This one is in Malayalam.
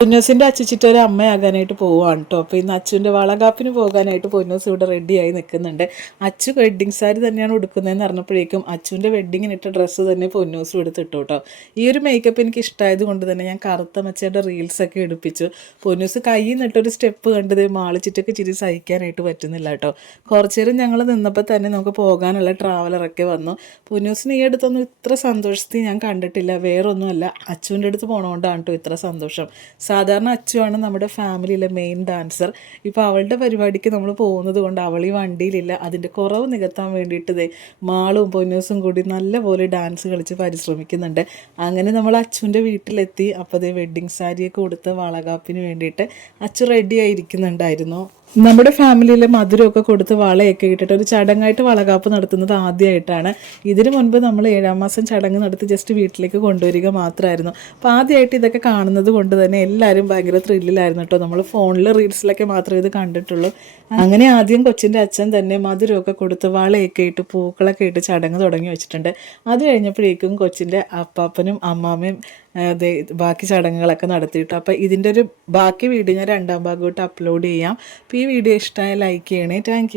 പൊന്നൂസിൻ്റെ അച്ചുച്ചിട്ട് ഒരു അമ്മയാകാനായിട്ട് പോവുകയാണ് കേട്ടോ. അപ്പോൾ ഇന്ന് അച്ചുവിൻ്റെ വളകാപ്പിന് പോകാനായിട്ട് പൊന്നൂസ് ഇവിടെ റെഡിയായി നിൽക്കുന്നുണ്ട്. അച്ചു വെഡ്ഡിങ് സാരി തന്നെയാണ് ഉടുക്കുന്നതെന്ന് പറഞ്ഞപ്പോഴേക്കും അച്ചുവിൻ്റെ വെഡ്ഡിങ്ങിന് ഇട്ട ഡ്രസ്സ് തന്നെ പൊന്നൂസും എടുത്തിട്ടു കേട്ടോ. ഈ ഒരു മേക്കപ്പ് എനിക്ക് ഇഷ്ടമായത് കൊണ്ട് തന്നെ ഞാൻ കറുത്ത മച്ചയുടെ റീൽസൊക്കെ എടുപ്പിച്ചു. പൊന്നൂസ് കയ്യിൽ നിന്നിട്ടൊരു സ്റ്റെപ്പ് കണ്ടത് മാളിച്ചിട്ടൊക്കെ ചിരി സഹിക്കാനായിട്ട് പറ്റുന്നില്ല കേട്ടോ. കുറച്ച് നേരം ഞങ്ങൾ നിന്നപ്പോൾ തന്നെ നമുക്ക് പോകാനുള്ള ട്രാവലറൊക്കെ വന്നു. പൊന്നൂസിന് ഈ അടുത്തൊന്നും ഇത്ര സന്തോഷത്തിൽ ഞാൻ കണ്ടിട്ടില്ല. വേറൊന്നുമല്ല, അച്ചുവിൻ്റെ അടുത്ത് പോകണോണ്ടാണ് കേട്ടോ ഇത്ര സന്തോഷം. സാധാരണ അച്ചുവാണ് നമ്മുടെ ഫാമിലിയിലെ മെയിൻ ഡാൻസർ. ഇപ്പോൾ അവളുടെ പരിപാടിക്ക് നമ്മൾ പോകുന്നത് കൊണ്ട് അവൾ ഈ വണ്ടിയിലില്ല. അതിൻ്റെ കുറവ് നികത്താൻ വേണ്ടിയിട്ട് മാളും പൊന്നൂസും കൂടി നല്ലപോലെ ഡാൻസ് കളിച്ച് പരിശ്രമിക്കുന്നുണ്ട്. അങ്ങനെ നമ്മൾ അച്ചുവിൻ്റെ വീട്ടിലെത്തി. അപ്പോൾ വെഡ്ഡിങ് സാരിയൊക്കെ കൊടുത്ത് വളകാപ്പിന് വേണ്ടിയിട്ട് അച്ചു റെഡി ആയിരിക്കുന്നുണ്ടായിരുന്നു. നമ്മുടെ ഫാമിലിയിലെ മധുരമൊക്കെ കൊടുത്ത് വളയൊക്കെ ഇട്ടിട്ട് ഒരു ചടങ്ങായിട്ട് വളകാപ്പ് നടത്തുന്നത് ആദ്യമായിട്ടാണ്. ഇതിനു മുൻപ് നമ്മൾ 7-ാം മാസം ചടങ്ങ് നടത്തി ജസ്റ്റ് വീട്ടിലേക്ക് കൊണ്ടുവരിക മാത്രമായിരുന്നു. അപ്പോൾ ആദ്യമായിട്ട് ഇതൊക്കെ കാണുന്നത് കൊണ്ട് തന്നെ എല്ലാവരും ഭയങ്കര ത്രില്ലിലായിരുന്നു കേട്ടോ. നമ്മൾ ഫോണിൽ റീൽസിലൊക്കെ മാത്രമേ ഇത് കണ്ടിട്ടുള്ളൂ. അങ്ങനെ ആദ്യം കൊച്ചിൻ്റെ അച്ഛൻ തന്നെ മധുരമൊക്കെ കൊടുത്ത് വളയൊക്കെ ഇട്ട് പൂക്കളൊക്കെ ഇട്ട് ചടങ്ങ് തുടങ്ങി വെച്ചിട്ടുണ്ട്. അത് കഴിഞ്ഞപ്പോഴേക്കും കൊച്ചിൻ്റെ അപ്പാപ്പനും അമ്മാമ്മയും ബാക്കി ചടങ്ങുകളൊക്കെ നടത്തിയിട്ടു. അപ്പോൾ ഇതിൻ്റെ ഒരു ബാക്കി വീഡിയോ ഞാൻ 2ാം ഭാഗമായിട്ട് അപ്ലോഡ് ചെയ്യാം. അപ്പോൾ ഈ വീഡിയോ ഇഷ്ടമായ ലൈക്ക് ചെയ്യണേ. താങ്ക്